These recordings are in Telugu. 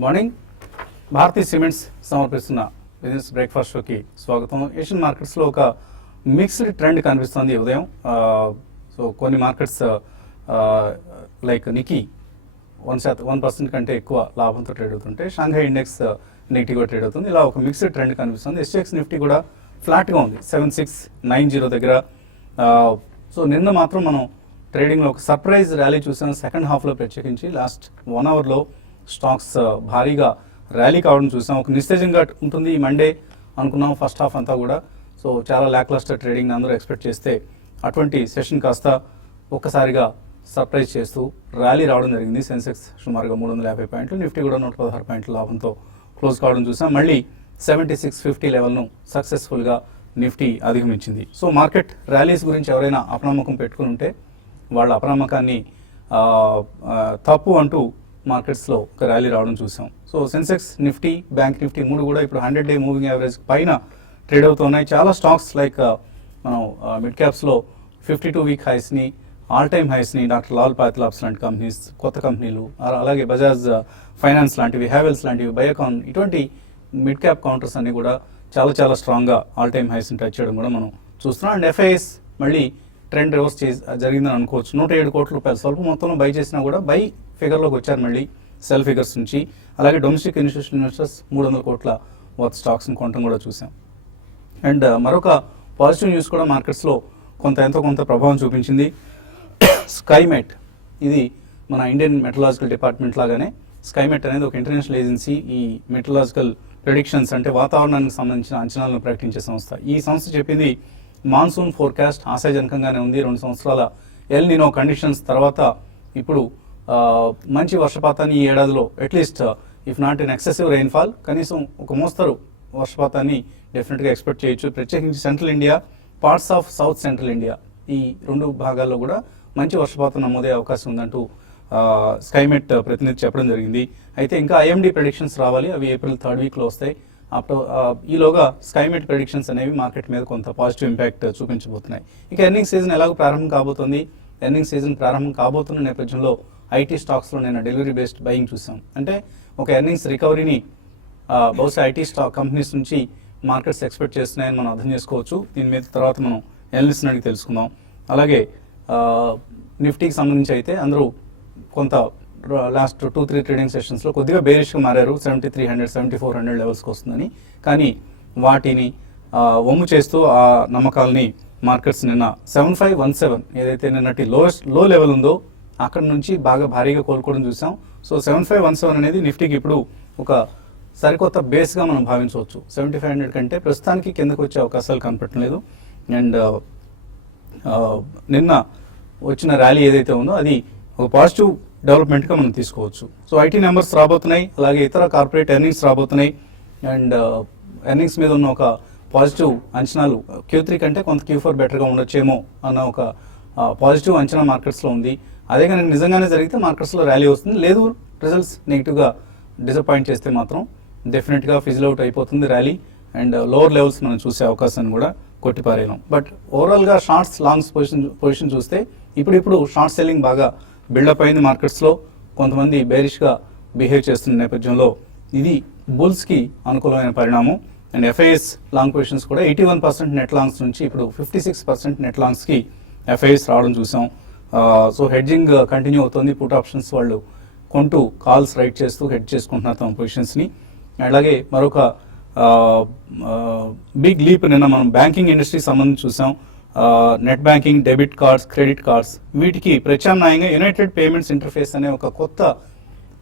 Good morning. భారతీయ సిమెంట్స్ సమర్పిస్తున్న బిజినెస్ బ్రేక్ఫాస్ట్ షోకి స్వాగతం. ఏషియన్ మార్కెట్స్లో ఒక మిక్స్డ్ ట్రెండ్ కనిపిస్తుంది ఉదయం. సో కొన్ని మార్కెట్స్ లైక్ నికీ 1% కంటే ఎక్కువ లాభంతో ట్రేడ్ అవుతుంటే షాంఘై ఇండెక్స్ నెగిటివ్గా ట్రేడ్ అవుతుంది. ఇలా ఒక మిక్స్డ్ ట్రెండ్ కనిపిస్తుంది. SGX నిఫ్టీ కూడా ఫ్లాట్గా ఉంది 7690 దగ్గర. సో నిన్న మాత్రం మనం ట్రేడింగ్లో ఒక సర్ప్రైజ్ ర్యాలీ చూసాం సెకండ్ హాఫ్లో, ప్రత్యేకించి లాస్ట్ 1 అవర్లో స్టాక్స్ భారీగా ర్యాలీ కావడం చూసాం. ఒక నిస్తేజంగా ఉంటుంది ఈ మండే అనుకున్నాం ఫస్ట్ హాఫ్ అంతా కూడా. సో చాలా ల్యాక్లస్టర్ ట్రేడింగ్ అందరూ ఎక్స్పెక్ట్ చేస్తే అటువంటి సెషన్ కాస్త ఒక్కసారిగా సర్ప్రైజ్ చేస్తూ ర్యాలీ రావడం జరిగింది. సెన్సెక్స్ సుమారుగా 350 పాయింట్లు, నిఫ్టీ కూడా 116 పాయింట్ల లాభంతో క్లోజ్ కావడం చూసాం. మళ్ళీ 7650 లెవెల్ను సక్సెస్ఫుల్గా నిఫ్టీ అధిగమించింది. సో మార్కెట్ ర్యాలీస్ గురించి ఎవరైనా అపనమ్మకం పెట్టుకుని ఉంటే వాళ్ళ అపనమ్మకాన్ని తప్పు అంటూ మార్కెట్స్లో ఒక ర్యాలీ రావడం చూసాం. సో సెన్సెక్స్, నిఫ్టీ, బ్యాంక్ నిఫ్టీ మూడు కూడా ఇప్పుడు 100-డే మూవింగ్ యావరేజ్ పైన ట్రేడ్ అవుతున్నాయి. చాలా స్టాక్స్ లైక్ మనం మిడ్ క్యాప్స్లో 52-వీక్ హైస్ని, ఆల్ టైమ్ హైస్ని డాక్టర్ లాల్ పాథ్లాబ్స్ లాంటి కంపెనీస్, కొత్త కంపెనీలు, అలాగే బజాజ్ ఫైనాన్స్ లాంటివి, హ్యావెల్స్ లాంటివి, బయోకాన్, ఇటువంటి మిడ్ క్యాప్ కౌంటర్స్ అన్ని కూడా చాలా చాలా స్ట్రాంగ్గా ఆల్ టైమ్ హైస్ని టచ్ చేయడం కూడా మనం చూస్తున్నాం. అండ్ FIS మళ్ళీ ట్రెండ్ రివర్స్ జరిగిందని అనుకోవచ్చు. 107 కోట్ల రూపాయలు స్వల్ప మొత్తంలో బై చేసినా కూడా బై ఫిగర్లోకి వచ్చారు మళ్ళీ సెల్ ఫిగర్స్ నుంచి. అలాగే డొమెస్టిక్ ఇన్స్టిట్యూషనల్ ఇన్వెస్టర్స్ 300 కోట్ల వర్త్ స్టాక్స్ని కొనడం కూడా చూసాం. అండ్ మరొక పాజిటివ్ న్యూస్ కూడా మార్కెట్స్లో ఎంతో కొంత ప్రభావం చూపించింది. స్కైమెట్, ఇది మన ఇండియన్ మెటలాజికల్ డిపార్ట్మెంట్ లాగానే స్కైమెట్ అనేది ఒక ఇంటర్నేషనల్ ఏజెన్సీ. ఈ మెటలాజికల్ ప్రెడిక్షన్స్ అంటే వాతావరణానికి సంబంధించిన అంచనాలను ప్రకటించే సంస్థ. ఈ సంస్థ చెప్పింది మాన్సూన్ ఫోర్కాస్ట్ ఆశాజనకంగానే ఉంది. 2 సంవత్సరాల ఎల్ నినో కండిషన్స్ తర్వాత ఇప్పుడు మంచి వర్షపాతాన్ని ఈ ఏడాదిలో at least if not in excessive rainfall, కనీసం ఒక మోస్తరు వర్షపాతాన్ని డెఫినెట్గా ఎక్స్పెక్ట్ చేయొచ్చు. ప్రత్యేకించి central India, parts of south central India, ఈ 2 భాగాల్లో కూడా మంచి వర్షపాతం నమోదే అవకాశం ఉందంటూ స్కైమెట్ ప్రతినిధి చెప్పడం జరిగింది. అయితే ఇంకా IMD ప్రెడిక్షన్స్ రావాలి, అవి ఏప్రిల్ 3rd వీక్లో వస్తాయి. ఈలోగా స్కైమెట్ ప్రెడిక్షన్స్ అనేవి మార్కెట్ మీద కొంత పాజిటివ్ ఇంపాక్ట్ చూపించబోతున్నాయి. ఇక ఎర్నింగ్ సీజన్ ఎలాగో ప్రారంభం కాబోతుంది. ఎర్నింగ్ సీజన్ ప్రారంభం కాబోతున్న నేపథ్యంలో IT స్టాక్స్లో నేను డెలివరీ బేస్డ్ బయింగ్ చూసాం. అంటే ఒక ఎర్నింగ్స్ రికవరీని బహుశా IT స్టాక్ కంపెనీస్ నుంచి మార్కెట్స్ ఎక్స్పెక్ట్ చేస్తున్నాయని మనం అర్థం చేసుకోవచ్చు. దీని మీద తర్వాత మనం ఎనలిస్ట్ అడిగి తెలుసుకుందాం. అలాగే నిఫ్టీకి సంబంధించి అయితే అందరూ కొంత లాస్ట్ 2-3 ట్రేడింగ్ సెషన్స్లో కొద్దిగా బేరిష్గా మారారు. 7300, 7400 లెవెల్స్కి వస్తుందని. కానీ వాటిని వమ్ము చేస్తూ ఆ నమ్మకాలని మార్కెట్స్ నిన్న 7517 ఏదైతే నిన్నటి లో లెవెల్ ఉందో అక్కడ నుంచి బాగా భారీగా కోలుకోవడం చూసాం. సో 7517 అనేది నిఫ్టీకి ఇప్పుడు ఒక సరికొత్త బేస్గా మనం భావించవచ్చు. 7500 కంటే ప్రస్తుతానికి కిందకు వచ్చే అవకాశాలు కనపడలేదు. అండ్ నిన్న వచ్చిన ర్యాలీ ఏదైతే ఉందో అది ఒక పాజిటివ్ డెవలప్మెంట్గా మనం తీసుకోవచ్చు. సో IT నెంబర్స్ రాబోతున్నాయి, అలాగే ఇతర కార్పొరేట్ ఎర్నింగ్స్ రాబోతున్నాయి. అండ్ ఎర్నింగ్స్ మీద ఉన్న ఒక పాజిటివ్ అంచనాలు Q3 కంటే కొంత Q4 బెటర్గా ఉండొచ్చేమో అన్న ఒక పాజిటివ్ అంచనా మార్కెట్స్లో ఉంది. అదే కనుక నిజంగానే జరిగితే మార్కెట్స్లో ర్యాలీ వస్తుంది. లేదు రిజల్ట్స్ నెగిటివ్గా డిసప్పాయింట్ చేస్తే మాత్రం డెఫినెట్గా ఫిజిల్ అవుట్ అయిపోతుంది ర్యాలీ. అండ్ లోవర్ లెవెల్స్ మనం చూసే అవకాశాన్ని కూడా కొట్టిపారేయలేం. బట్ ఓవరాల్గా షార్ట్స్ లాంగ్స్ పొజిషన్ చూస్తే ఇప్పుడు షార్ట్ సెల్లింగ్ బాగా బిల్డప్ అయింది మార్కెట్స్లో. కొంతమంది బేరిష్గా బిహేవ్ చేస్తున్న నేపథ్యంలో ఇది బుల్స్కి అనుకూలమైన పరిణామం. అండ్ FIS లాంగ్ పొజిషన్స్ కూడా 81% నెట్ లాంగ్స్ నుంచి ఇప్పుడు 56% నెట్ లాంగ్స్కి FIS రావడం చూసాం. సో హెడ్జింగ్ కంటిన్యూ అవుతుంది. పుట్ ఆప్షన్స్ వాళ్ళు కొంటూ కాల్స్ రైట్ చేస్తూ హెడ్ చేసుకుంటున్నారు తమ పొజిషన్స్ని. అలాగే మరొక బిగ్ లీప్ నిన్న మనం బ్యాంకింగ్ ఇండస్ట్రీకి సంబంధించి చూసాం. Net banking, debit cards, credit cards, వీటికి ప్రత్యామ్నాయంగా యునైటెడ్ పేమెంట్స్ ఇంటర్ఫేస్ అనే ఒక కొత్త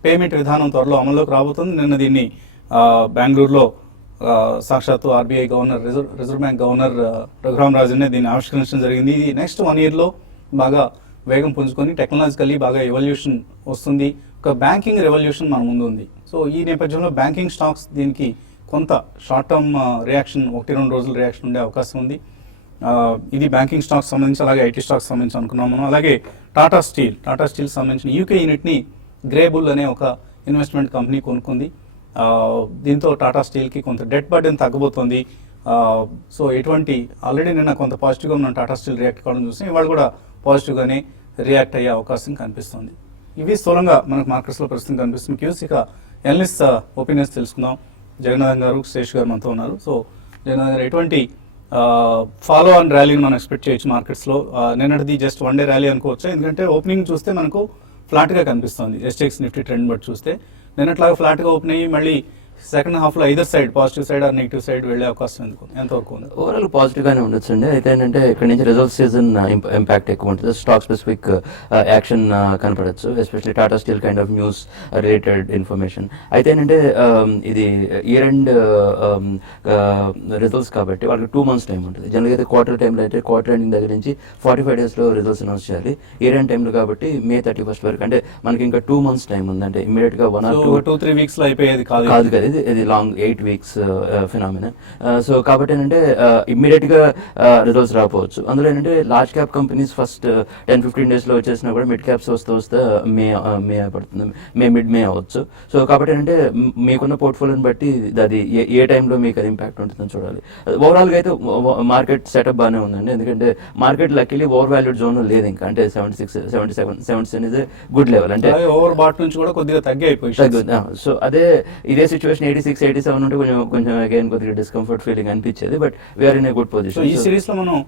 పేమెంట్ విధానం త్వరలో అమల్లోకి రాబోతుంది. నిన్న దీన్ని బెంగళూరులో సాక్షాత్తు RBI governor, reserve bank governor Raghuram రాజన్నే దీన్ని ఆవిష్కరించడం జరిగింది. ఇది నెక్స్ట్ 1 yearలో బాగా వేగం పుంజుకొని టెక్నాలజికల్లీ బాగా ఎవల్యూషన్ వస్తుంది. ఒక బ్యాంకింగ్ రెవల్యూషన్ మన ముందు ఉంది. సో ఈ నేపథ్యంలో బ్యాంకింగ్ స్టాక్స్ దీనికి కొంత షార్ట్ టర్మ్ రియాక్షన్, 1-2 రోజుల రియాక్షన్ ఉండే అవకాశం ఉంది. ఇది బ్యాంకింగ్ స్టాక్స్ సంబంధించి, అలాగే IT స్టాక్స్ సంబంధించి అనుకున్నాం మనం. అలాగే టాటా స్టీల్ సంబంధించిన UK యూనిట్ని గ్రేబుల్ అనే ఒక ఇన్వెస్ట్మెంట్ కంపెనీ కొనుక్కుంది. దీంతో టాటా స్టీల్కి కొంత డెట్ బర్డెన్ తగ్గబోతోంది. సో ఎటువంటి ఆల్రెడీ నిన్న కొంత పాజిటివ్గా ఉన్న టాటా స్టీల్ రియాక్ట్ కావడం చూసి ఇవాళ కూడా పాజిటివ్గానే రియాక్ట్ అయ్యే అవకాశం కనిపిస్తుంది. ఇవి స్థూలంగా మనకు మార్కెట్స్లో ప్రస్తుతం కనిపిస్తుంది. క్యూస్. ఇక ఎనలిస్ట్ ఒపీనియన్స్ తెలుసుకుందాం. జగన్నాథన్ గారు, శేష్ గారు మనతో ఉన్నారు. సో జగన్నాథన్ గారు, ఎటువంటి ఫాలో ఆన్ ర్యాలీని మనం ఎక్స్పెక్ట్ చేయొచ్చు మార్కెట్స్లో? నిన్నటిది జస్ట్ వన్ డే ర్యాలీ అనుకోవచ్చు, ఎందుకంటే ఓపెనింగ్ చూస్తే మనకు ఫ్లాట్గా కనిపిస్తుంది. ఎస్టెక్స్ నిఫ్టీ ట్రెండ్ బట్టి చూస్తే నిన్నట్లాగా ఫ్లాట్గా ఓపెన్ అయ్యి మళ్ళీ సెకండ్ హాఫ్లో either side positive side or negative side వెళ్ళే అవకాశం ఎంతవరకు ఉంది? ఓవరాల్ పాజిటివ్గానే ఉండొచ్చు అండి. అయితే ఏంటంటే ఇక్కడ నుంచి రిజల్ట్ సీజన్ ఇంపాక్ట్ ఎక్కువ ఉంటుంది. స్టాక్ స్పెసిఫిక్ యాక్షన్ కనపడచ్చు, especially Tata Steel kind of news related information. అయితే ఏంటంటే ఇది ఇయర్ ఎండ్ రిజల్ట్స్ కాబట్టి వాళ్ళకి 2 months టైం ఉంటుంది. జనరల్గా అయితే క్వార్టర్ టైంలో అయితే క్వార్టర్ ఎండింగ్ దగ్గర నుంచి 45 daysలో రిజల్ట్స్ అనౌన్స్ చేయాలి. ఇయర్ ఎండ్ టైంలో కాబట్టి May 31st వరకు, అంటే మనకి ఇంకా 2 months టైం ఉంది. అంటే ఇమీడియట్గా 1 or 2-3 weeks లో అయిపోయేది కాదు కదా, ఇది లాంగ్ 8 weeks ఫినామినా. సో కాబట్టి ఏంటంటే ఇమ్మీడియట్ గా రిజల్ట్స్ రాకపోవచ్చు. అందులో ఏంటంటే లార్జ్ క్యాప్ కంపెనీస్ ఫస్ట్ 10-15 daysలో వచ్చేసినా కూడా మిడ్ క్యాప్స్ వస్తే మే పడుతుంది, మిడ్ మే అవ్వచ్చు. సో కాబట్టి ఏంటంటే మీకున్న పోర్ట్ఫోలియోని బట్టి అది ఏ టైంలో మీకు అది ఇంపాక్ట్ ఉంటుందని చూడాలి. ఓవరాల్గా అయితే మార్కెట్ సెటప్ బాగానే ఉందండి, ఎందుకంటే market luckily over valued zone లేదు ఇంకా. అంటే 76-77 అనేది గుడ్ లెవెల్. అంటే ఓవర్ బాట్ నుంచి కూడా కొద్దిగా తగ్గుతుంది. సో అదే ఇదే సిచ్యువేషన్ 86-87 ఉంటే కొంచెం అగైన్ కొద్దిగా డిస్కంఫర్ట్ ఫీలింగ్ అనిపించేది. But we are in a good position. ఈ సిరీస్ లో మనం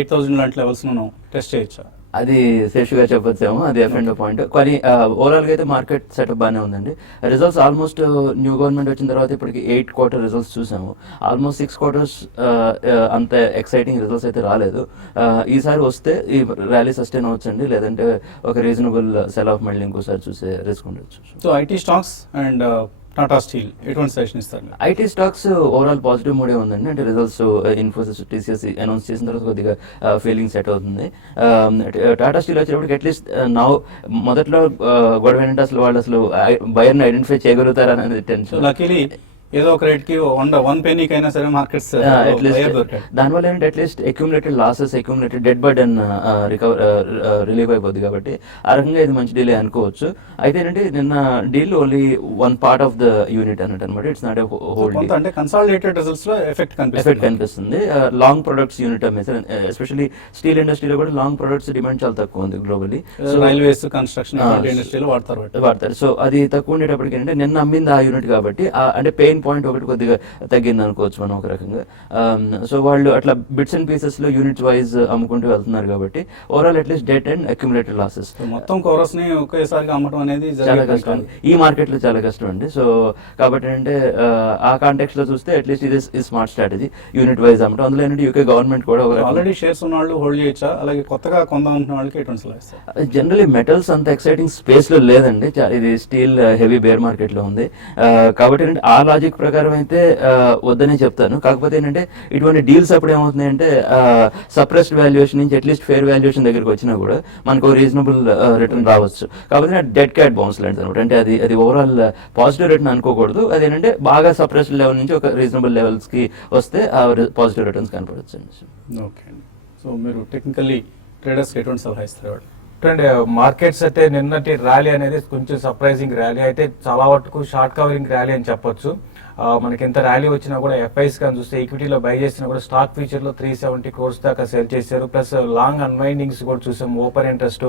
8,000 లాంటి లెవెల్స్ మనం టెస్ట్ చేయొచ్చా? అది శేషుగా చెప్పొచ్చాము, అది ఎఫ్ అండ్ పాయింట్. కానీ ఓవరాల్గా అయితే మార్కెట్ సెటప్ బాగానే ఉందండి. రిజల్ట్స్ ఆల్మోస్ట్ న్యూ గవర్నమెంట్ వచ్చిన తర్వాత ఇప్పటికి 8 quarter రిజల్ట్స్ చూసాము. ఆల్మోస్ట్ 6 quarters అంత ఎక్సైటింగ్ రిజల్ట్స్ అయితే రాలేదు. ఈసారి వస్తే ఈ ర్యాలీ సస్టైన్ అవ్వచ్చండి, లేదంటే ఒక రీజనబుల్ సెల్ ఆఫ్ మళ్ళీ ఇంకోసారి చూసే రిస్క్ ఉండొచ్చు. So IT stocks and Tata steel ఎటువంటి సజెషన్ ఇస్తారు? ఐటీ స్టాక్స్ ఓవరాల్ పాజిటివ్ మూడే ఉందండి. అంటే రిజల్ట్స్ ఇన్ఫోసిస్, టీసీఎస్ అనౌన్స్ చేసిన తర్వాత కొద్దిగా ఫీలింగ్ సెట్ అవుతుంది. టాటా స్టీల్ వచ్చేటప్పటికి అట్లీస్ట్ మొదట్లో గొడవ ఏంటంటే అసలు వాళ్ళు అసలు బయర్ని ఐడెంటిఫై చేయగలుగుతారా అనేది టెన్షన్. లక్కీలీ ఏదో ఒక రేట్ కి 1 penny కైనా సరే మార్కెట్స్ దానివల్ల ఏంటంటే at least accumulated losses, accumulated dead burden relieve అయిపోద్ది. కాబట్టి ఆ రకంగా ఇది మంచి డీలే అనుకోవచ్చు. అయితే ఏంటంటే నిన్న deal only 1 part of the unit అన్నట్టు అనమాట. It's not whole deal. అంటే కన్సాలిడేటెడ్ రిజల్ట్స్ లో ఎఫెక్ట్ కనిపిస్తుంది. లాంగ్ ప్రొడక్ట్స్ యూనిట్ అమ్మేసారు. ఎస్పెషల్లీ స్టీల్ ఇండస్ట్రీలో కూడా లాంగ్ ప్రొడక్ట్స్ డిమాండ్ చాలా తక్కువ ఉంది గ్లోబల్లీ. రైల్వేస్, కన్స్ట్రక్షన్ ఇండస్ట్రీలో వాడతారు. సో అది తక్కువ ఉండేటప్పటికి ఏంటంటే నిన్న అమ్మింది ఆ యూనిట్ కాబట్టి అంటే పెయిన్ పాయింట్ ఒకటి కొద్దిగా తగ్గింది అనుకోవచ్చు మనం ఒక రకంగా. సో వాళ్ళు అట్లా బిట్స్ అండ్ పీసెస్ లో యూనిట్ వైజ్ అమ్ముకుంటూ వెళ్తున్నారు కాబట్టి overall at least debt and accumulated losses. మొత్తం కోరస్ ని ఒకేసారి అమ్మటం అనేది చాలా కష్టం, ఈ మార్కెట్ లో చాలా కష్టం అండి. సో కాబట్టి అంటే ఆ కాంటెక్స్ట్ లో చూస్తే అట్లీస్ట్ ఇది స్మార్ట్ స్ట్రాటజీ, యూనిట్ వైజ్ అమ్మటం. అందులో ఏంటంటే యూకే గవర్నమెంట్ కూడా ఆల్రెడీ షేర్స్ ఉన్న వాళ్ళు హోల్డ్ చేయొచ్చా, అలాగే కొత్తగా కొందాం వాళ్ళకి ఎటువంటి సలహా ఇస్తారు? జనరలీ మెటల్స్ అంత ఎక్సైటింగ్ స్పేస్ లో లేదండి, ఇది స్టీల్ హెవీ బేర్ మార్కెట్ లో ఉంది. కాబట్టి ఆ లాజిక్ ప్రకారం అయితే వద్దనే చెప్తాను. కాకపోతే ఏంటంటే ఇటువంటి డీల్స్ అప్పుడు ఏమవుతున్నాయంటే సప్రెస్డ్ వాల్యుయేషన్ నుంచి అట్లీస్ట్ ఫేర్ వాల్యుయేషన్ దగ్గరికి వచ్చినా కూడా మనకు రీజనబుల్ రిటర్న్ రావచ్చు. కాబట్టి డెడ్ క్యాట్ బౌన్స్ లాంటిది అనమాట. అంటే అది ఓవరాల్ పాజిటివ్ రిటర్న్ అనుకోకూడదు. అది ఏంటంటే బాగా సప్రెస్డ్ లెవెల్ నుంచి ఒక రీజనబుల్ లెవెల్స్ కి వస్తే ఆ పాజిటివ్ రిటర్న్స్ కనపడవచ్చు. ఓకే అండి. సో మీరు టెక్నికల్లీ ట్రేడర్స్ ఎటువంటి సలహా ఇస్తారు? మార్కెట్స్ అయితే నిన్నటి ర్యాలీ అనేది కొంచెం సర్ప్రైజింగ్ ర్యాలీ, అయితే చాలా వరకు షార్ట్ కవరింగ్ ర్యాలీ అని చెప్పొచ్చు. మనకి ఎంత ర్యాలీ వచ్చినా కూడా ఎఫ్ఐస్ కానీ చూస్తే ఈక్విటీలో బై చేసినా కూడా స్టాక్ ఫ్యూచర్లో 370 crores దాకా సెల్ చేశారు. ప్లస్ లాంగ్ అన్వైండింగ్స్ కూడా చూసాం. ఓపెన్ ఇంట్రెస్ట్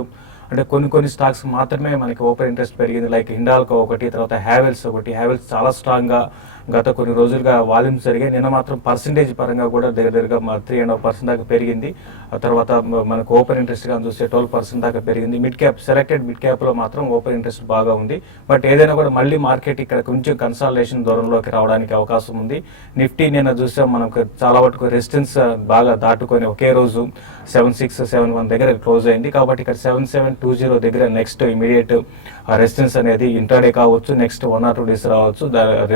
అంటే కొన్ని స్టాక్స్ మాత్రమే మనకి ఓపెన్ ఇంట్రెస్ట్ పెరిగింది. లైక్ హిండాల్కో ఒకటి, తర్వాత హ్యావెల్స్ ఒకటి. హ్యావెల్స్ చాలా స్ట్రాంగ్గా గత కొన్ని రోజులుగా వాల్యూమ్స్ జరిగాయి. నిన్న మాత్రం పర్సంటేజ్ పరంగా కూడా దగ్గరగా 3.5% దాకా పెరిగింది. ఆ తర్వాత మనకు ఓపెన్ ఇంట్రెస్ట్ గా చూస్తే 12% దాకా పెరిగింది. Mid cap, selected mid cap లో మాత్రం ఓపెన్ ఇంట్రెస్ట్ బాగా ఉంది. బట్ ఏదైనా కూడా మళ్ళీ మార్కెట్ ఇక్కడ కొంచెం కన్సాలిడేషన్ దూరంలోకి రావడానికి అవకాశం ఉంది. నిఫ్టీ నిన్న చూసాం మనకు చాలా వరకు రెసిస్టెన్స్ బాగా దాటుకొని ఒకే రోజు 7671 దగ్గర క్లోజ్ అయింది. కాబట్టి ఇక్కడ 7720 దగ్గర నెక్స్ట్ ఇమీడియట్ రెసిస్టెన్స్ అనేది ఇంటర్డే కావచ్చు, నెక్స్ట్ 1 or 2 days రావచ్చు,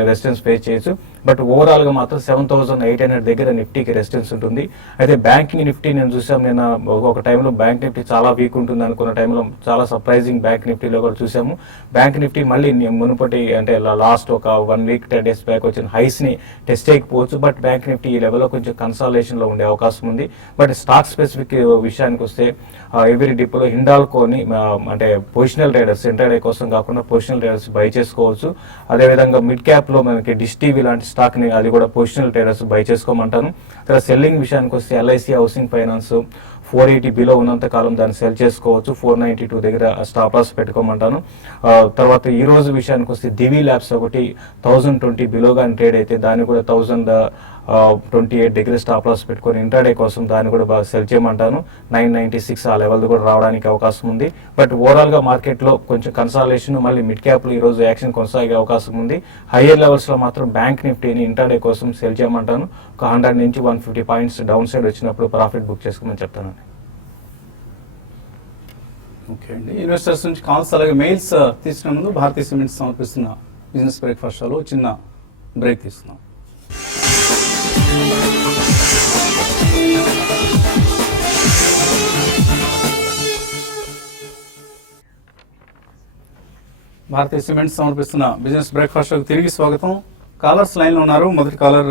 రెసిస్టెన్స్ ఫేస్ చేయొచ్చు. బట్ ఓవరాల్ గా మాత్రం 7800 దగ్గర నిఫ్టీకి రెసిస్టెన్స్ ఉంటుంది. అయితే బ్యాంకింగ్ నిఫ్టీ నేను చూసాం నిన్న ఒక టైంలో బ్యాంక్ నిఫ్టీ చాలా వీక్ ఉంటుంది అనుకున్న టైంలో చాలా సర్ప్రైజింగ్ బ్యాంక్ నిఫ్టీలో కూడా చూసాము. బ్యాంక్ నిఫ్టీ మళ్ళీ మునుపటి అంటే లాస్ట్ ఒక 1 week 10 days బ్యాక్ వచ్చిన హైస్ ని టెస్ట్ చేయకపోవచ్చు. బట్ బ్యాంక్ నిఫ్టీ ఈ లెవెల్లో కొంచెం కన్సాలేషన్ లో ఉండే అవకాశం ఉంది. బట్ స్టాక్ స్పెసిఫిక్ విషయానికి వస్తే ఎవ్రీ డిపోలో హిండాల్కోని అంటే పొజిషనల్ ట్రేడర్స్, ఇంటర్డే కోసం కాకుండా పొజిషనల్ ట్రేడర్స్ బై చేసుకోవచ్చు. అదేవిధంగా మిడ్ క్యాప్ లో మనకి డిష్ టీవీ లాంటి స్టాక్ ని అది కూడా పొజిషనల్ ట్రేడర్స్ బై చేసుకోమంటాను. తర్వాత సెల్లింగ్ విషయానికి వస్తే ఎల్ఐసి హౌసింగ్ ఫైనాన్స్, 480 బిలో ఉన్నంత కాలం దాన్ని సెల్ చేసుకోవచ్చు. 492 దగ్గర స్టాప్ లాస్ పెట్టుకోమంటాను. తర్వాత ఈ రోజు విషయానికి వస్తే దివి ల్యాబ్స్ ఒకటి 1020 బిలోగా ట్రేడ్ అయితే దాన్ని కూడా 1028 దగ్గర స్టాప్ లాస్ పెట్టుకొని ఇంట్రాడే కోసం దాన్ని కూడా బాగా సెల్ చేయమంటాను. 996 ఆ లెవెల్ కూడా రావడానికి అవకాశం ఉంది. బట్ ఓవరాల్ గా మార్కెట్ లో కొంచెం కన్సాలేషన్, మళ్ళీ మిడ్ క్యాప్ లో ఈ రోజు యాక్షన్ కొనసాగే అవకాశం ఉంది. హైయర్ లెవెల్స్ లో మాత్రం బ్యాంక్ నిఫ్టీని ఇంట్రాడే కోసం సెల్ చేయమంటాను. ఒక 100 నుంచి 150 పాయింట్స్ డౌన్ సైడ్ వచ్చినప్పుడు ప్రాఫిట్ బుక్ చేసుకోమని చెప్తాను. ఓకే అండి, ఇన్వెస్టర్స్ నుంచి కాల్స్ అలాగే మెయిల్స్ తీసుకునే ముందు భారతీయ సిమెంట్స్ సమర్పిస్తున్న బిజినెస్ బ్రేక్ఫాస్ట్ షోలో చిన్న బ్రేక్ తీసుకున్నాం. భారతీయ సిమెంట్స్ సమర్పిస్తున్న బిజినెస్ బ్రేక్ఫాస్ట్ షోకి తిరిగి స్వాగతం. కాలర్స్ లైన్లో ఉన్నారు. మొదటి కాలర్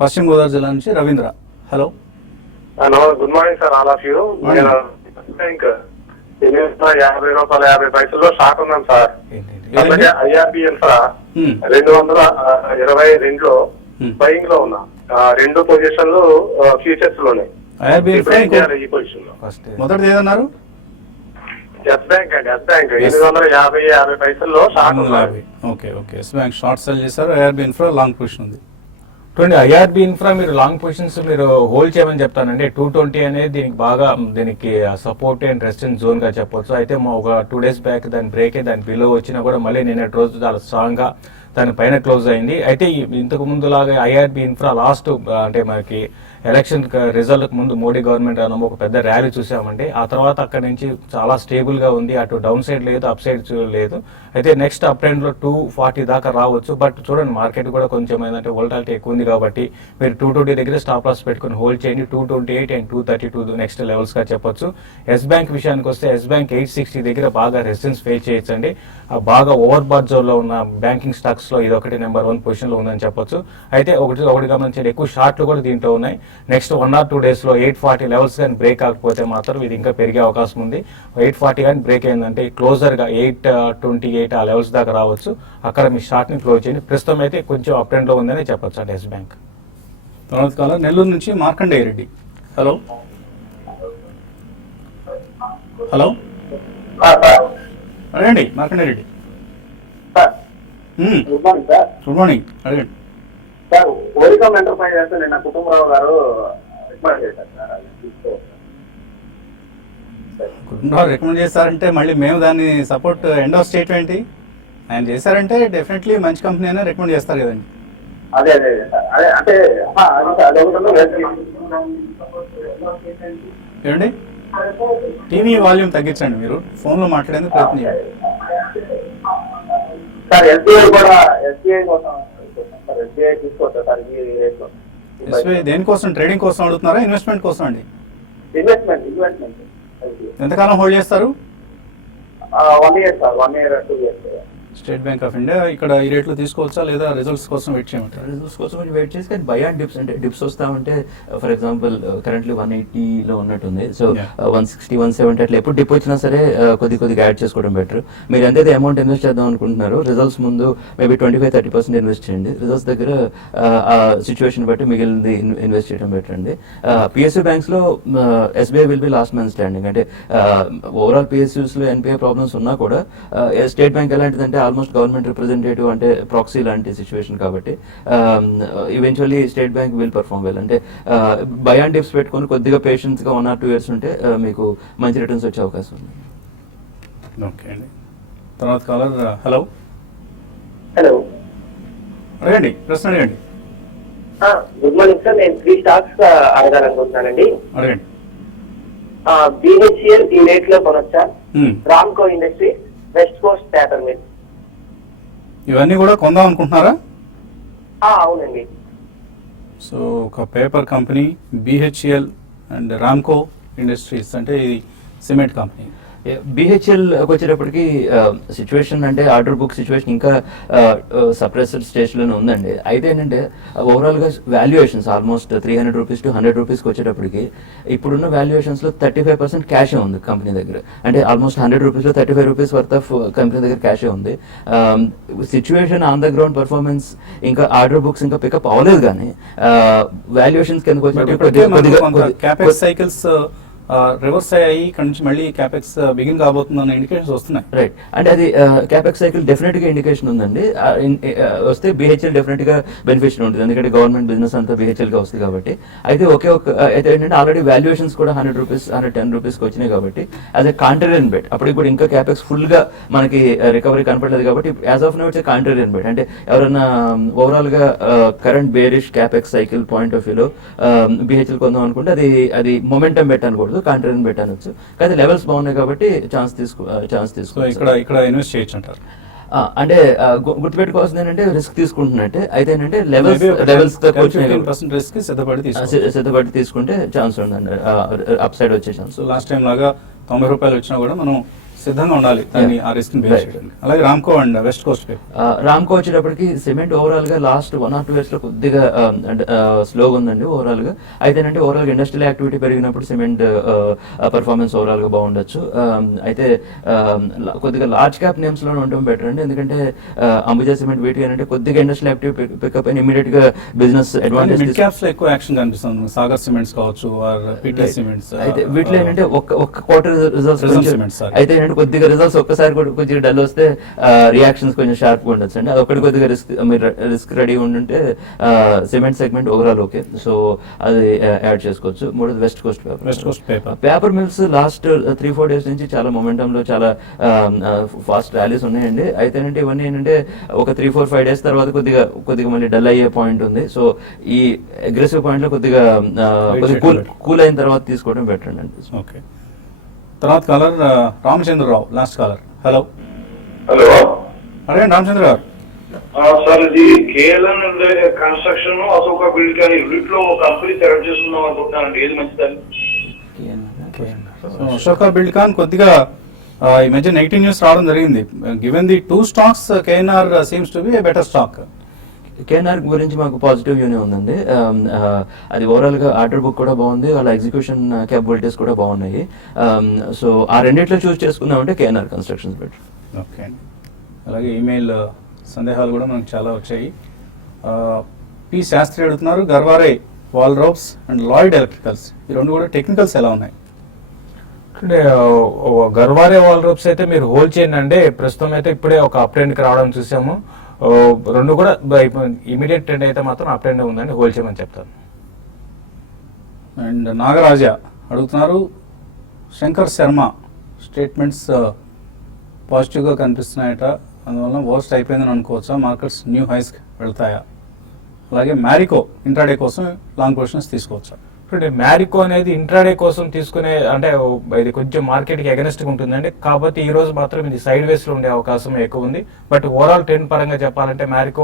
పశ్చిమ గోదావరి జిల్లా నుంచి Ravindra. Hello. Hello, good morning sir, all of you. నేను బ్యాంక్ 50 షాక్ ఉన్నాను సార్. అలాగే ఐఆర్బి ఇన్ఫ్రా 222లో బయింగ్ లో ఉన్నా. 2 పొజిషన్లు ఫ్యూచర్స్ లోనే. ఈ పొజిషన్ లో మొదటిది ఏదన్నారు? ఎస్ బ్యాంక్ అండి, ఎస్ బ్యాంక్ 850 షాక్ ఉన్నారు. Okay okay, Yes Bank short sell చేశారు. ఐఆర్బి ఇన్ఫ్రా లాంగ్ పొజిషన్ ఉంది. చూడండి, ఐఆర్బి ఇన్ఫ్రా మీరు లాంగ్ పొజిషన్స్ మీరు హోల్డ్ చేయమని చెప్తానండి. 220 అనేది దీనికి బాగా దీనికి సపోర్ట్ అండ్ రెసిస్టెన్స్ జోన్ గా చెప్పొచ్చు. అయితే ఒక 2 days బ్యాక్ దాని బ్రేక్ దాని బిలో వచ్చినా కూడా మళ్ళీ నిన్నటి రోజు చాలా స్ట్రాంగ్ గా దాని పైన క్లోజ్ అయింది. అయితే ఇంతకు ముందు లాగా ఐఆర్బి ఇన్ఫ్రా లాస్ట్ అంటే మనకి ఎలక్షన్ రిజల్ట్ ముందు మోడీ గవర్నమెంట్ అన్న ఒక పెద్ద ర్యాలీ చూసామండి. ఆ తర్వాత అక్కడ నుంచి చాలా స్టేబుల్ గా ఉంది. అటు డౌన్ సైడ్ లేదు, అప్ సైడ్ లేదు. అయితే నెక్స్ట్ అప్ ట్రెండ్ లో 240 దాకా రావచ్చు. బట్ చూడండి, మార్కెట్ కూడా కొంచెం ఏంటంటే వోల్టాలిటీ ఎక్కువ ఉంది కాబట్టి మీరు 220 దగ్గర స్టాప్ లాస్ పెట్టుకుని హోల్డ్ చేయండి. 228 అండ్ 232 నెక్స్ట్ లెవెల్స్ గా చెప్పొచ్చు. ఎస్ బ్యాంక్ విషయానికి వస్తే ఎస్ బ్యాంక్ 860 దగ్గర బాగా రెసిస్టెన్స్ ఫేస్ చేయొచ్చండి. బాగా ఓవర్ బాట్ జోన్ లో ఉన్న బ్యాంకింగ్ స్టాక్స్ లో ఇది ఒకటి నెంబర్ 1 పొజిషన్ లో ఉందని చెప్పొచ్చు. అయితే ఒకటి గమనించండి, ఎక్కువ షార్ట్లు కూడా దీంట్లో ఉన్నాయి. నెక్స్ట్ 1 or 2 days లో 840 లెవెల్స్ కానీ బ్రేక్ కాకపోతే మాత్రం ఇది ఇంకా పెరిగే అవకాశం ఉంది. 840 కానీ బ్రేక్ అయిందంటే క్లోజర్ గా 828 ఆ లెవెల్స్ దాకా రావచ్చు. అక్కడ మీ షార్ట్ ని క్లోజ్ చేయండి. ప్రస్తుతం అయితే కొంచెం అప్ ట్రెండ్ లో ఉందని చెప్పొచ్చు అండి ఎస్ బ్యాంక్. తర్వాత కాలం నెల్లూరు నుంచి మార్కండేయ రెడ్డి. హలో. హలో అడగండి Markandeya Reddy. Good morning sir. Good morning, అడగండి సార్. ఓరికమ్ ఎంటర్ప్రైజెస్ నిన్న కుటుంబరావు గారు రికమెండ్ చేశారు సార్. కుటుంబాలు రికమెండ్ చేస్తారంటే మళ్ళీ మేము దాన్ని సపోర్ట్ ఎండోస్ చేయటం ఏంటి? ఆయన చేశారంటే డెఫినెట్లీ మంచి కంపెనీ అయినా రికమెండ్ చేస్తారు కదండి. అదే అదే సార్, అదే అంటే ఏమండి, టీవీ వాల్యూమ్ తగ్గించండి. మీరు ఫోన్లో మాట్లాడేందుకు ప్రయత్నం చేయండి. సార్ ఎస్బీఐ కూడా ఎస్బీఐ కోసం ఎస్బీఐ తీసుకోవచ్చా సార్ ఈ రేట్లో? ఎస్బీఐ దేనికోసం? ట్రేడింగ్ కోసం అడుగుతున్నారా, ఇన్వెస్ట్మెంట్ కోసం అండి? ఇన్వెస్ట్మెంట్. ఎంతకాలం హోల్డ్ చేస్తారు? 1 year sir, 1 year 2 years. State bank of India ఇక్కడ ఈ రేట్లో తీసుకోవచ్చా లేదా రిజల్ట్స్ కోసం వెయిట్ చేయమంటారు? రిజల్ట్స్ కోసం వెయిట్ చేసి కానీ బై అండ్ డిప్స్ అంటే డిప్స్ వస్తా ఉంటే ఫర్ ఎగ్జాంపుల్ కరెంట్లీ 180లో ఉన్నట్టుంది. సో 160, 170 అట్లా ఎప్పుడు డిప్ వచ్చినా సరే కొద్దిగా యాడ్ చేసుకోవడం బెటర్. మీరు ఎంతైతే అమౌంట్ ఇన్వెస్ట్ చేద్దాం అనుకుంటున్నారో రిజల్ట్స్ ముందు మేబీ 25-30% ఇన్వెస్ట్ చేయండి. రిజల్ట్స్ దగ్గర సిచ్యువేషన్ బట్టి మిగిలింది ఇన్వెస్ట్ చేయడం బెటర్ అండి. పిఎస్యూ బ్యాంక్స్ లో SBI will be last man standing. అంటే ఓవరాల్ పిఎస్యూస్ లో ఎన్పిఐ ప్రాబ్లమ్స్ ఉన్నా కూడా స్టేట్ బ్యాంక్ ఎలాంటిదంటే ఆల్మోస్ట్ గవర్నమెంట్ రిప్రజెంటేటివ్ అంటే ప్రాక్సీ లాంటి సిచ్యువేషన్ కాబట్టి eventually state bank will perform well. అంటే బై అండ్ డిప్స్ పెట్టుకొని కొద్దిగా పేషెన్స్ గా 1 or 2 years ఉంటే మీకు మంచి రిటర్న్స్ వచ్చే అవకాశం ఉంది. ఓకే అండి. తర్వాత కాలర్. హలో. హలో, అడగండి, ప్రశ్న అడగండి. Good morning sir. నేను 3 stocks అడగాలనుకుంటున్నానండి. అడగండి. BHEL ఈ రేట్ లో కొనొచ్చా? Ramco industry, West Coast Paper Mill. ఇవన్నీ కూడా కొందాం అనుకుంటున్నారా? అవునండి. సో ఒక paper company, BHEL and Ramco industries అంటే ఇది సిమెంట్ కంపెనీ. బిహెచ్ఎల్ వచ్చేటప్పటికి సిచ్యువేషన్ అంటే ఆర్డర్ బుక్ సిచ్యువేషన్ ఇంకా సప్రెస్డ్ స్టేజ్లోనే ఉందండి. అయితే ఏంటంటే ఓవరాల్గా వాల్యుయేషన్స్ ఆల్మోస్ట్ 300 రూపీస్ to 100 రూపీస్కి వచ్చేటప్పటికి ఇప్పుడున్న వాల్యుయేషన్స్లో 35% క్యాషే ఉంది కంపెనీ దగ్గర. అంటే ఆల్మోస్ట్ 100 రూపీస్లో 35 రూపీస్ వర్త్ ఆఫ్ కంపెనీ దగ్గర క్యాషే ఉంది. Situation on the ground performance ఇంకా ఆర్డర్ బుక్స్ ఇంకా పికప్ అవ్వలేదు, కానీ వాల్యుయేషన్స్ కిందకు వచ్చేటప్పుడు క్యాపెక్స్ సైకిల్స్ రివర్స్ అయ్యాయి, ఇక్కడ నుంచి మళ్ళీ క్యాపెక్స్ బిగిన్ కాబోతుందన్న ఇండికేషన్స్ వస్తున్నాయి. రైట్, అంటే అది క్యాపెక్స్ సైకిల్ డెఫినెట్ గా ఇండికేషన్ ఉందండి. వస్తే బిహెచ్ఎల్ డెఫినెట్ గా బెనిఫిషియల్ ఉంటుంది, ఎందుకంటే గవర్నమెంట్ బిజినెస్ అంతా బిహెచ్ఎల్ గా వస్తుంది కాబట్టి. అయితే అయితే ఏంటంటే ఆల్రెడీ వాల్యుయేషన్స్ కూడా ₹100 110 కి వచ్చినాయి కాబట్టి యాజ్ ఎ కాంట్రేరియన్ బెట్. అప్పుడు ఇప్పుడు ఇంకా క్యాపెక్స్ ఫుల్ గా మనకి రికవరీ కనపడలేదు కాబట్టి as of now it's contrarian bet. అంటే ఎవరైనా ఓవరాల్ గా current bearish capex cycle point of వ్యూలో బిహెచ్ఎల్ కొందాం అనుకుంటే అది మొమెంటం బెట్ అనకూడదు, కాంట్రేరియన్ బెట్ అనొచ్చు. కానీ లెవెల్స్ బాగున్నాయి కాబట్టి ఛాన్స్ తీసుకో ఇక్కడ ఇన్వెస్ట్ చేయొచ్చు అంటారు. అంటే గుర్తుపెట్టుకోవాల్సింది ఏంటంటే రిస్క్ తీసుకుంటున్నట్టే. అయితే ఏంటంటే లెవెల్స్ తక్కువ రిస్క్ సిద్ధపడి తీసుకుంటే ఛాన్స్ ఉందండి, అప్ సైడ్ వచ్చే ఛాన్స్. లాస్ట్ టైం లాగా ₹90 వచ్చినా కూడా మనం సిద్ధంగా ఉండాలి దాన్ని ఆ రిస్క్ బేర్ చేయడానికి. అలాగే Ramco and west Coast paper. Ramco వచ్చేటప్పటికి సిమెంట్ ఓవరాల్ గా లాస్ట్ 1 or 2 years లో కొద్దిగా స్లోగా ఉందండి ఓవరాల్ గా. అయితే అంటే ఓవరాల్ గా ఇండస్ట్రియల్ యాక్టివిటీ పెరిగినప్పుడు సిమెంట్ పర్ఫార్మెన్స్ ఓవరాల్ గా బాగుండొచ్చు. అయితే కొద్దిగా లార్జ్ క్యాప్ నేమ్స్ లో ఉండడం బెటర్ అండి, ఎందుకంటే అంబుజా సిమెంట్ వీటి అంటే కొద్దిగా ఇండస్ట్రియల్ యాక్టివిటీ పికప్ అయిన ఇమీడియట్ గా బిజినెస్ అడ్వాంటేజ్. మిడ్ క్యాప్స్ లో ఎక్కువ యాక్షన్ కనిపిస్తుంది, సాగర్ సిమెంట్స్ కావచ్చు, పీటీ సిమెంట్స్. అయితే వీటిలో ఏంటంటే ఒక్క క్వార్టర్ రిజల్ట్స్ అయితే కొద్దిగా రిజల్ట్స్ ఒక్కసారి కొద్దిగా డల్ వస్తే రియాక్షన్స్ కొంచెం షార్ప్ గా ఉండొచ్చు అండి. అదొకటి కొద్దిగా రిస్క్ రెడీ ఉండుంటే cement segment overall okay, so అది యాడ్ చేసుకోవచ్చు. మూడోది West Coast Paper Mills last 3-4 days నుంచి చాలా మొమెంటమ్ లో చాలా ఫాస్ట్ ర్యాలీస్ ఉన్నాయండి. అయితే ఏంటంటే ఇవన్నీ ఏంటంటే ఒక 3-4-5 days తర్వాత కొద్దిగా మళ్ళీ డల్ అయ్యే పాయింట్ ఉంది. సో ఈ అగ్రెసివ్ పాయింట్ లో కొద్దిగా కూల్ అయిన తర్వాత తీసుకోవడం బెటర్ అండి. ఓకే, తర్వాత caller Ramachandra Rao, last caller. Hello అరే రామచంద్ర గారు. సార్, ఇది కేఎల్ఎన్ కన్స్ట్రక్షన్, అశోక బిల్డ్ కానీ వీటిలో కంపెనీ సెలెక్ట్ చేసుకుందాం అనుకుంటున్నానండి, ఏది మంచిదని? అశోక బిల్డ్కాన్ కొద్దిగా ఈ మధ్య నెగిటివ్ న్యూస్ రావడం జరిగింది. Given the 2 stocks, KNR seems to be a better stock. KNR గురించి మాకు పాజిటివ్ వ్యూనే ఉందండి. అది ఓవరాల్ గా ఆర్డర్ బుక్ కూడా బాగుంది, వాళ్ళ ఎగ్జిక్యూషన్ క్యాపబిలిటీస్ కూడా బాగున్నాయి. సో ఆ రెండిట్లో చూస్ చేసుకుందామంటే కేఎన్ఆర్ కన్స్ట్రక్షన్స్ బెటర్. ఓకే అండి. అలాగే ఈమెయిల్ సందేహాలు కూడా మనకు చాలా వచ్చాయి. పి శాస్త్రి అడుగుతున్నారు, Garware wall ropes and Lloyd electricals ఈ రెండు కూడా టెక్నికల్స్ ఎలా ఉన్నాయి? అంటే గర్వారే వాల్ రోప్స్ అయితే మీరు హోల్డ్ చేయండి అండి. ప్రస్తుతం అయితే ఇప్పుడే ఒక అప్ ట్రెండ్ కి రావడం చూసాము. రెండు కూడా ఇమీడియట్ ట్రెండ్ అయితే మాత్రం అప్ ట్రెండ్ ఉందండి, హోల్డ్ చేయమని చెప్తాను. అండ్ నాగరాజ అడుగుతున్నారు, శంకర్ శర్మ స్టేట్మెంట్స్ పాజిటివ్గా కనిపిస్తున్నాయట, అందువల్ల వర్స్ట్ అయిపోయిందని అనుకోవచ్చా? మార్కెట్స్ న్యూ హైస్కి వెళ్తాయా? అలాగే మ్యారికో ఇంట్రాడే కోసం లాంగ్ పొజిషన్స్ తీసుకోవచ్చా? ఇప్పుడు మ్యారికో అనేది ఇంట్రాడే కోసం తీసుకునే, అంటే ఇది కొంచెం మార్కెట్కి అగెనిస్ట్గా ఉంటుందండి. కాబట్టి ఈ రోజు మాత్రం ఇది సైడ్ వేస్లో ఉండే అవకాశం ఎక్కువ ఉంది. బట్ ఓవరాల్ ట్రెండ్ పరంగా చెప్పాలంటే మ్యారికో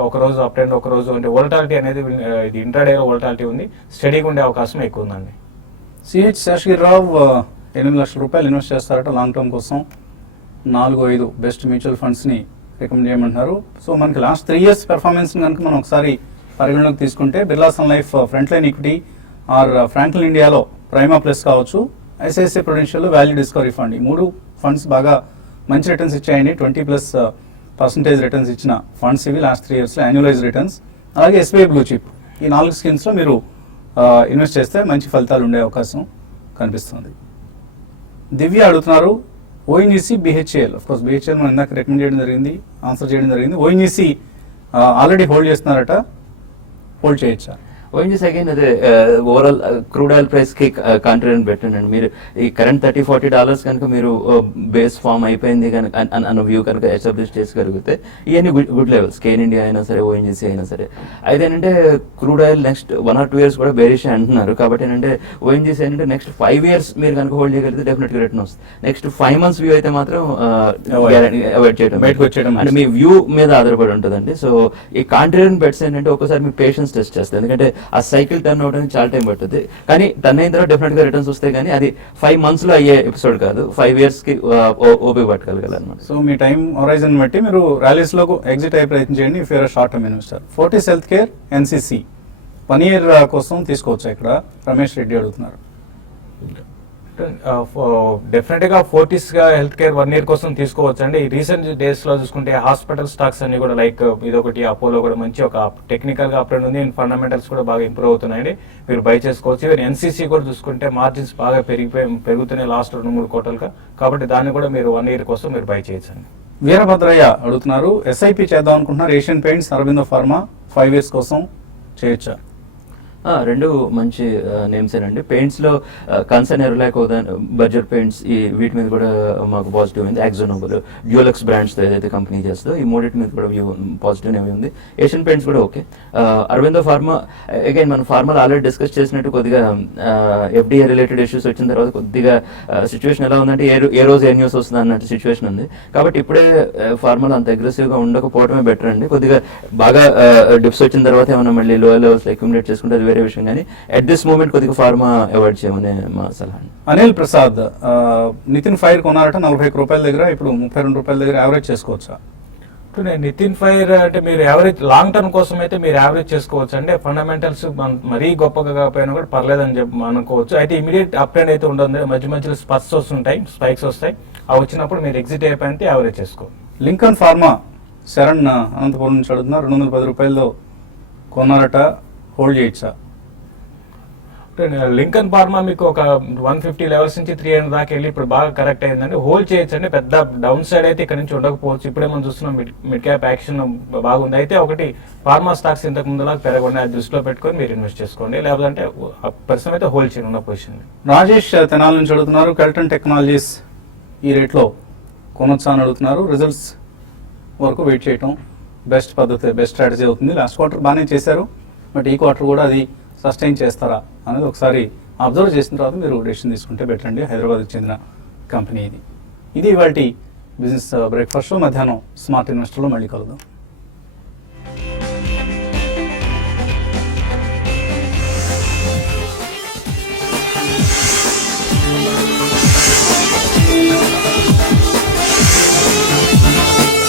ఒక రోజు అప్ ట్రెండ్, ఒక రోజు అంటే వోలటాలిటీ అనేది ఇది ఇంట్రాడేలో వోలటాలిటీ ఉంది, స్టడీగా ఉండే అవకాశం ఎక్కువ ఉందండి. సిహెచ్ శేషగిరిరావు ₹8 లక్షలు ఇన్వెస్ట్ చేస్తారట లాంగ్ టర్మ్ కోసం. 4-5 బెస్ట్ మ్యూచువల్ ఫండ్స్ని రికమెండ్ చేయమంటున్నారు. సో మనకి లాస్ట్ 3 years పెర్ఫార్మెన్స్ కనుక మనం ఒకసారి పరిగణలోకి తీసుకుంటే Birla Sun Life Frontline Equity or Franklin ఇండియాలో ప్రైమా ప్లస్ కావచ్చు, ICICI Prudential Value Discovery Fund, ఈ 3 ఫండ్స్ బాగా మంచి రిటర్న్స్ ఇచ్చాయండి. 20+% రిటర్న్స్ ఇచ్చిన ఫండ్స్ ఇవి లాస్ట్ 3 yearsలో యాన్యువలైజ్ రిటర్న్స్. అలాగే ఎస్బీఐ బ్లూ చిప్, ఈ 4 స్కీమ్స్లో మీరు ఇన్వెస్ట్ చేస్తే మంచి ఫలితాలు ఉండే అవకాశం కనిపిస్తుంది. దివ్య అడుగుతున్నారు, ONGC BHEL, of course BHEL మనం ఇందాక రికమెండ్ చేయడం జరిగింది, ఆన్సర్ చేయడం జరిగింది. ఓఎన్జీసీ ఆల్రెడీ హోల్డ్ చేస్తున్నారట, హోల్డ్ చేయొచ్చా? ఓఎన్జీసీ అగైన్ అదే ఓవరాల్ క్రూడ్ ఆయిల్ ప్రైస్ కి కాంట్రేరియన్ పెట్టండి. మీరు ఈ కరెంట్ $30-40 కనుక మీరు బేస్ ఫామ్ అయిపోయింది కనుక అన్న వ్యూ కనుక ఎస్టాబ్లిష్ చేసుకోగలిగితే ఇవన్నీ గుడ్ లెవెల్స్, కేన్ ఇండియా అయినా సరే ఓఎన్జీసీ అయినా సరే. అయితే ఏంటంటే crude oil next 1 or 2 years కూడా బేరిష్ అంటున్నారు. కాబట్టి ఏంటంటే ఓఎన్జీసీ ఏంటంటే నెక్స్ట్ 5 years మీరు కనుక హోల్డ్ చేయగలిగితే డెఫినెట్ గా రిటర్న్ వస్తుంది. నెక్స్ట్ 5 months వ్యూ అయితే మాత్రం అవాయిడ్ చేయడం అంటే మీ వ్యూ మీద ఆధారపడి ఉంటుందండి. సో ఈ కాంట్రేరియన్ బెట్స్ ఏంటంటే ఒక్కసారి మీ పేషెన్స్ టెస్ట్ చేస్తుంది, ఎందుకంటే ఆ సైకిల్ టర్న్ అవడానికి చాలా టైం పడుతుంది. కానీ టర్న్ అయిన తర్వాత డెఫినెట్ గా రిటర్న్స్ వస్తాయి, కానీ అది 5 months లో అయ్యే ఎపిసోడ్ కాదు, 5 years కి ఓపిక పట్టుకోగలగాలన్నమాట. సో మీ టైం హొరైజన్ బట్టి మీరు ర్యాలీస్ లో ఎగ్జిట్ అయ్యే ప్రయత్నం చేయండి if you're short term investor. Fortis health care NCC 1 year కోసం తీసుకోవచ్చు. ఇక్కడ రమేష్ రెడ్డి అడుగుతున్నారు. డెఫినెట్ గా ఫోర్టిస్ గా హెల్త్ కేర్ 1 year కోసం తీసుకోవచ్చు అండి. ఈ రీసెంట్ డేస్ లో చూసుకుంటే హాస్పిటల్ స్టాక్స్ అన్ని కూడా లైక్ ఇదొకటి అపోలో కూడా మంచి ఒక టెక్నికల్ గా అప్రెండ్ ఉంది, ఫండమెంటల్స్ కూడా బాగా ఇంప్రూవ్ అవుతున్నాయండి, మీరు బై చేసుకోవచ్చు. ఈవెన్ ఎన్సీసీ కూడా చూసుకుంటే మార్జిన్స్ బాగా పెరుగుతున్నాయి లాస్ట్ 2-3 quarterలుగా, కాబట్టి దాన్ని కూడా మీరు 1 year కోసం మీరు బై చేయొచ్చు అండి. వీరభద్రయ్య అడుగుతున్నారు, ఎస్ఐపి చేద్దాం అనుకుంటున్నారు, Asian paints, Aurobindo pharma 5 years కోసం చేయొచ్చా? రెండు మంచి నేమ్స్ ఏనండి. పెయింట్స్లో కన్సర్న్ ఎర్లాక్ బడ్జెట్ పెయింట్స్ ఈ వీటి మీద కూడా మాకు పాజిటివ్ ఉంది. యాక్జోనోబుల్, డ్యూలక్స్ బ్రాండ్స్తో ఏదైతే కంపెనీ చేస్తుందో ఈ మూడింటి మీద కూడా వ్యూ పాజిటివ్ నేమ్ ఉంది. ఏషియన్ పెయింట్స్ కూడా ఓకే. అరవిందో ఫార్మా అగైన్ మనం ఫార్మాలో ఆల్రెడీ డిస్కస్ చేసినట్టు కొద్దిగా ఎఫ్డీఏ రిలేటెడ్ ఇష్యూస్ వచ్చిన తర్వాత కొద్దిగా సిచ్యువేషన్ ఎలా ఉందంటే ఏ రోజు ఏ న్యూస్ వస్తుంది అన్నట్టు సిచ్యువేషన్ ఉంది. కాబట్టి ఇప్పుడే ఫార్మాలో అంత అగ్రెసివ్గా ఉండకపోవడమే బెటర్ అండి. కొద్దిగా బాగా డిప్స్ వచ్చిన తర్వాత ఏమైనా మళ్ళీ లో లెవెల్స్ అక్యుములేట్ చేసుకుంటే అది వేరే విషయం, కానీ అట్ దిస్ మూమెంట్ కొద్దిగా ఫార్మా అవాయిడ్ చేయమని మా సలహా. అనిల్ ప్రసాద్, నితిన్ ఫైర్ కొన్నారట 41 రూపాయల దగ్గర, ఇప్పుడు 32 రూపాయల దగ్గర యావరేజ్ చేసుకోవచ్చా? నితిన్ ఫైర్ అంటే మీరు యావరేజ్ లాంగ్ టర్మ్ కోసం అయితే మీరు యావరేజ్ చేసుకోవచ్చు అండి. ఫండమెంటల్స్ మరీ గొప్పగా కాకపోయినా కూడా పర్లేదని చెప్పి అనుకోవచ్చు. అయితే ఇమీడియట్ అప్ ట్రెండ్ అయితే ఉండదు, మధ్య మధ్యలో స్పర్స్ వస్తుంటాయి, స్పైక్స్ వస్తాయి, అవి వచ్చినప్పుడు మీరు ఎగ్జిట్ అయిపోయితే యావరేజ్ చేసుకోవాలి. లింకన్ ఫార్మా శరణ్ అనంతపురం నుంచి అడుగుతున్నారు, 210 రూపాయల్లో కొన్నారట, హోల్డ్ చేయొచ్చా? లింకన్ ఫార్మా మీకు ఒక 150 లెవెల్స్ నుంచి 300 దాకా వెళ్ళి ఇప్పుడు బాగా కరెక్ట్ అయిందండి, హోల్డ్ చేయొచ్చు అండి. పెద్ద డౌన్ సైడ్ అయితే ఇక్కడ నుంచి ఉండకపోవచ్చు. ఇప్పుడే మనం చూస్తున్నాం మిడ్ క్యాప్ యాక్షన్ బాగుంది. అయితే ఒకటి ఫార్మా స్టాక్స్ ఇంతకు ముందులాగా పెరగకుండా దృష్టిలో పెట్టుకొని మీరు ఇన్వెస్ట్ చేసుకోండి, లేదంటే ప్రస్తుతం అయితే హోల్డ్ చేయండి ఉన్న పొజిషన్. రాజేష్ తెనాల నుంచి అడుగుతున్నారు, కెల్టన్ టెక్నాలజీస్ ఈ రేట్లో కొనొచ్చా అని అడుగుతున్నారు. రిజల్ట్స్ వరకు వెయిట్ చేయటం బెస్ట్ పద్ధతి, బెస్ట్ స్ట్రాటజీ అవుతుంది. లాస్ట్ క్వార్టర్ బాగానే చేశారు, బట్ ఈ క్వార్టర్ కూడా అది సస్టైన్ చేస్తారా అనేది ఒకసారి అబ్జర్వ్ చేసిన తర్వాత మీరు డెసిషన్ తీసుకుంటే బెటర్ అండి. హైదరాబాద్కి చెందిన కంపెనీ ఇది. ఇవాళ బిజినెస్ బ్రేక్ఫాస్ట్లో. మధ్యాహ్నం స్మార్ట్ ఇన్వెస్టర్లో మళ్ళీ కలుద్దాం.